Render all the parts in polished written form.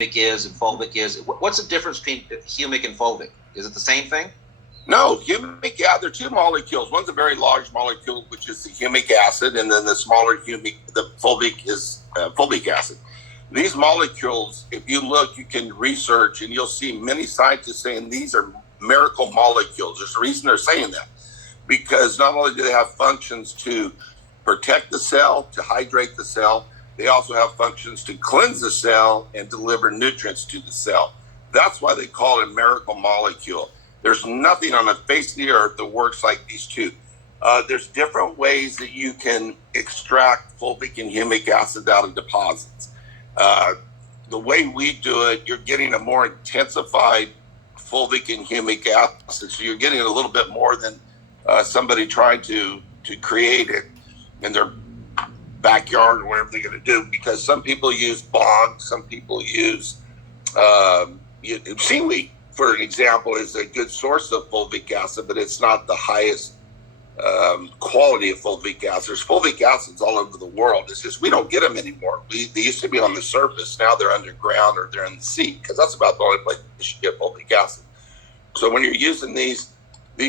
is and fulvic is. What's the difference between humic and fulvic? Is it the same thing? No, humic, yeah, they're two molecules. One's a very large molecule, which is the humic acid, and then the smaller the fulvic is fulvic acid. These molecules, if you look, you can research, and you'll see many scientists saying these are miracle molecules. There's a reason they're saying that, because not only do they have functions to protect the cell, to hydrate the cell, they also have functions to cleanse the cell and deliver nutrients to the cell. That's why they call it a miracle molecule. There's nothing on the face of the earth that works like these two. There's different ways that you can extract fulvic and humic acid out of deposits. The way we do it, you're getting a more intensified fulvic and humic acid, so you're getting a little bit more than somebody trying to create it in their backyard or whatever they're going to do, because some people use bog, some people use seaweed, for example, is a good source of fulvic acid, but it's not the highest quality of fulvic acid. There's fulvic acids all over the world. It's just we don't get them anymore. They used to be on the surface. Now they're underground or they're in the sea, because that's about the only place you get fulvic acid. So when you're using these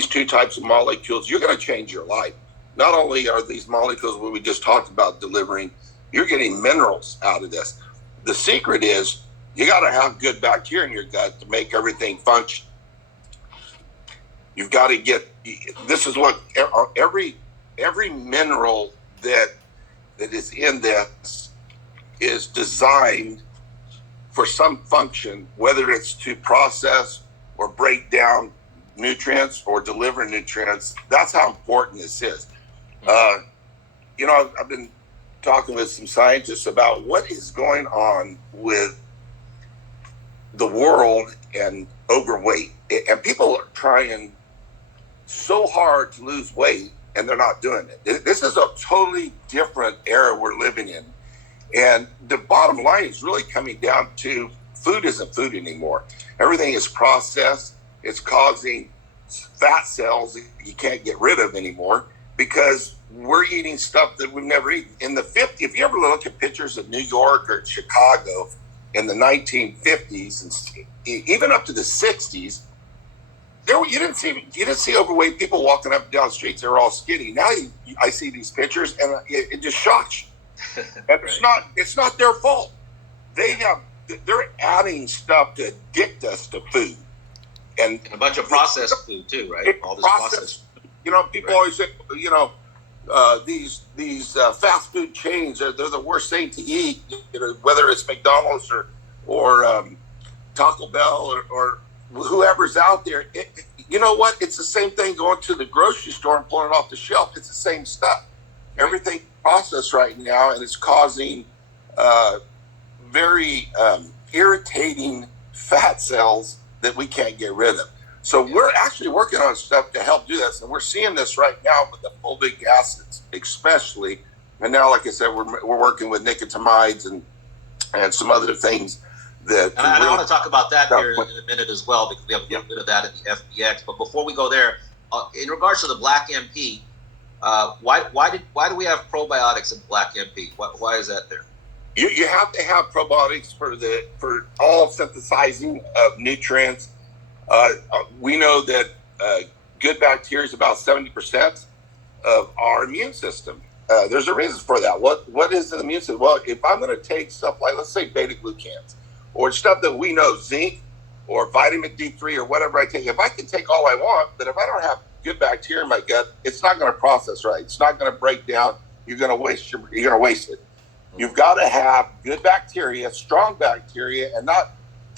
two types of molecules, you're going to change your life. Not only are these molecules what we just talked about delivering, you're getting minerals out of this. The secret is you got to have good bacteria in your gut to make everything function. You've got to get, this is what every mineral that is in this is designed for some function, whether it's to process or break down nutrients or deliver nutrients. That's how important this is. I've been talking with some scientists about what is going on with the world and overweight. And people are trying so hard to lose weight, and they're not doing it. This is a totally different era we're living in. And the bottom line is really coming down to food isn't food anymore. Everything is processed. It's causing fat cells that you can't get rid of anymore, because we're eating stuff that we've never eaten. In the 50s, if you ever look at pictures of New York or Chicago in the 1950s and even up to the 60s, you didn't see overweight people walking up and down streets. They were all skinny. Now I see these pictures and it just shocks you. And it's not their fault. They're adding stuff to addict us to food. And a bunch of processed food too, right? All this processed. People always say, these fast food chains they're the worst thing to eat. Whether it's McDonald's or Taco Bell or whoever's out there. You know what? It's the same thing going to the grocery store and pulling it off the shelf. It's the same stuff. Everything processed right now, and it's causing very irritating fat cells that we can't get rid of. So we're actually working on stuff to help do this, and we're seeing this right now with the fulvic acids, especially. And now, like I said, we're working with nicotamides and some other things that. And I want to talk about that here in a minute as well, because we have a little bit of that in the FBX. But before we go there, in regards to the black MP, why do we have probiotics in black MP? Why is that there? You have to have probiotics for all synthesizing of nutrients. We know that good bacteria is about 70% of our immune system. There's a reason for that. What is the immune system? Well, if I'm going to take stuff like, let's say, beta-glucans, or stuff that we know, zinc or vitamin D3 or whatever I take, if I can take all I want, but if I don't have good bacteria in my gut, it's not going to process right. It's not going to break down. You're going to waste it. You've got to have good bacteria, strong bacteria, and not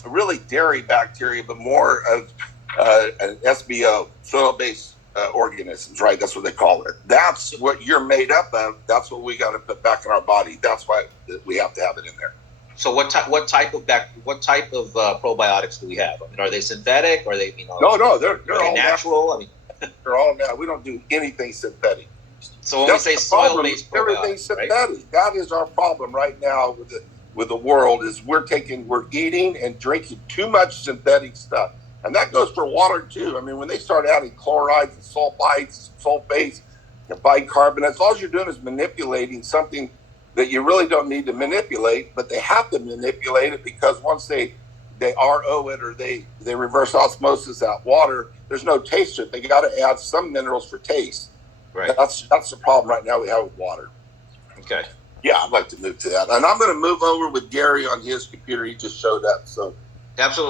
really dairy bacteria, but more of an SBO, soil-based organisms, right? That's what they call it. That's what you're made up of. That's what we got to put back in our body. That's why we have to have it in there. So what type of probiotics do we have? I mean, are they synthetic? Or are they No, they're all natural. I mean, they're all natural. We don't do anything synthetic. So when we say soil-based probiotics, everything's synthetic. Right? That is our problem right now with the world. Is we're eating and drinking too much synthetic stuff, and that goes for water too. I mean, when they start adding chlorides and sulfites, sulfates, and bicarbonates, all you're doing is manipulating something that you really don't need to manipulate, but they have to manipulate it because once they RO it or they reverse osmosis out water, there's no taste to it. They got to add some minerals for taste. Right. That's the problem right now we have with water. Okay. Yeah, I'd like to move to that. And I'm going to move over with Gary on his computer. He just showed up. So Absolutely.